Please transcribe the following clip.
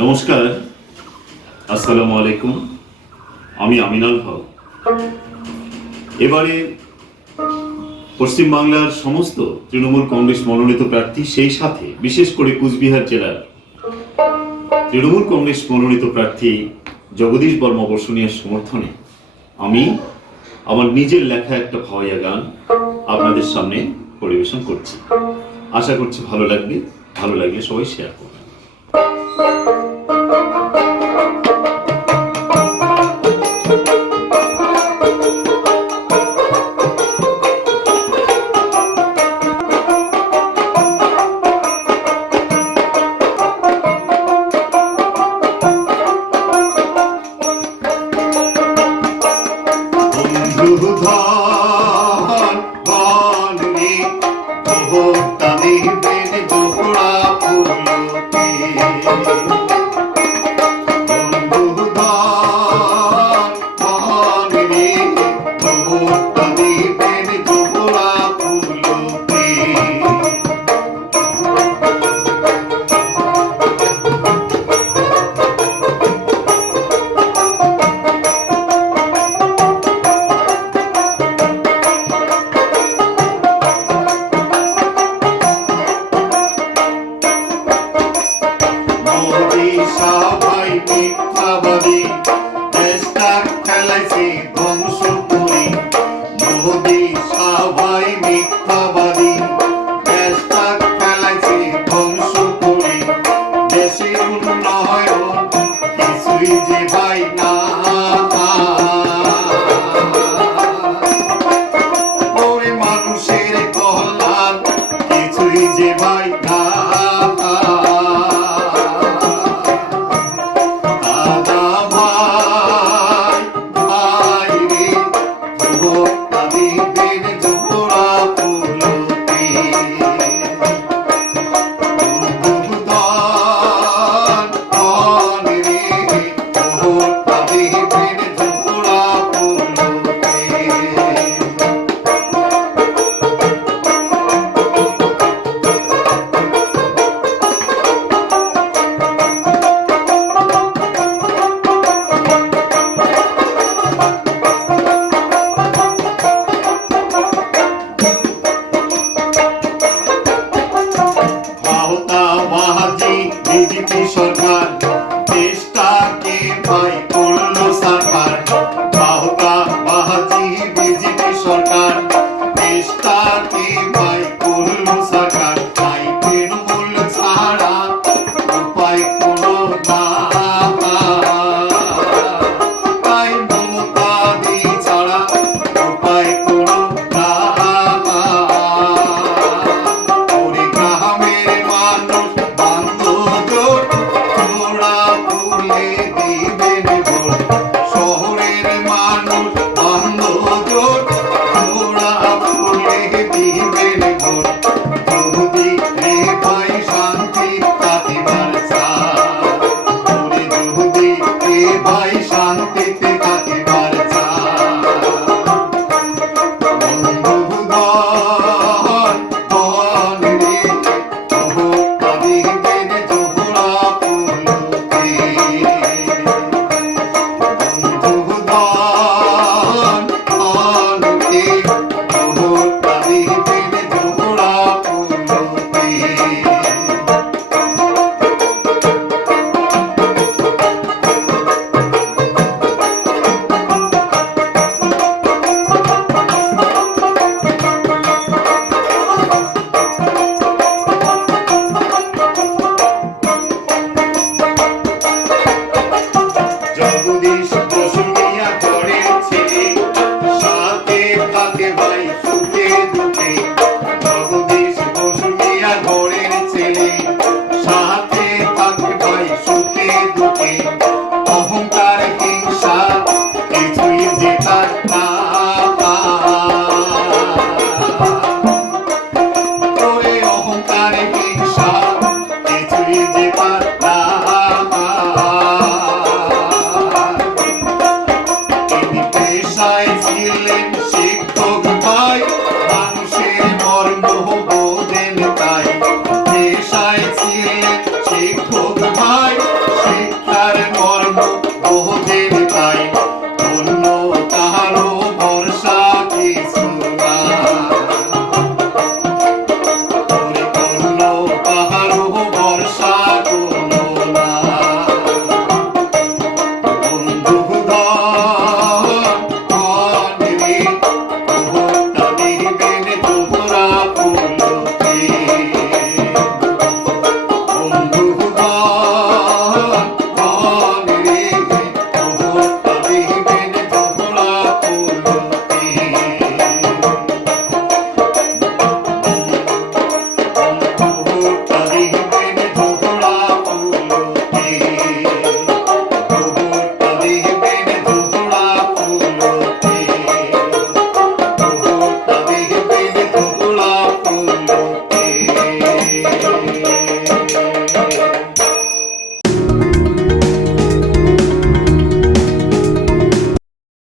নমস্কার, আসসালামু আলাইকুম। আমি আমিনুল হক। এবারে পশ্চিমবাংলার সমস্ত তৃণমূল কংগ্রেস মনোনীত প্রার্থী, সেই সাথে বিশেষ করে কুচবিহার জেলার তৃণমূল কংগ্রেস মনোনীত প্রার্থী জগদীশ বর্মা বসুনিয়ার সমর্থনে আমি আমার নিজের লেখা একটা ভাওয়াইয়া গান আপনাদের সামনে পরিবেশন করছি। আশা করছি ভালো লাগবে। ভালো লাগলে সবাই শেয়ার করবেন। সবাই মিথ্যাবাদী, চেষ্টা খেলাইছে ধ্বংস করে। মোদি সবাই মিথ্যাবাদী, চেষ্টা খেলাইছে ধ্বংস করে। দেশের উন্নয়ন কিছুই যে ভাই না, ওরে মানুষের কল্যাণ কিছুই যে ভাই না। বিজেপি সরকার দেশটাকে ভাই করলো সরকার। বাহুকা বাহাজি বিজেপি সরকার দেশটাকে ভাই করলো সরকার। তাই তৃণমূল ছাড়া উপায় কোনো না, তাই মমতা দি ছাড়া উপায় কোনো না। ওরে গ্রামের মানুষ শহরের মানুষ বান্ধব জোট, ওরা ফুলে দিবেন ভোট। যদি রে ভাই শান্তি থাকিবার চায়, যদি রে ভাই শান্তিতে থাকিবার চায়। বন্ধুগণ বল রে ভোট দিবেন জোহরা ফুলতে। জগদীশ বসুনিয়া ঘরের ছেলে, সাথে থাকে ভাই সুখে দুঃখে। জগদীশ বসুনিয়া ঘরের ছেলে, সাথে থাকে ভাই সুখে দুঃখে। অহংকার হিংসা কিছুই যে তার না, ওরে অহংকার হিংসা কিছুই যে তার না। ছিলেন শিক্ষক ভাই, মানুষের মর্ম বোঝেন তাই। পেশায় ছিলেন শিক্ষক ভাই,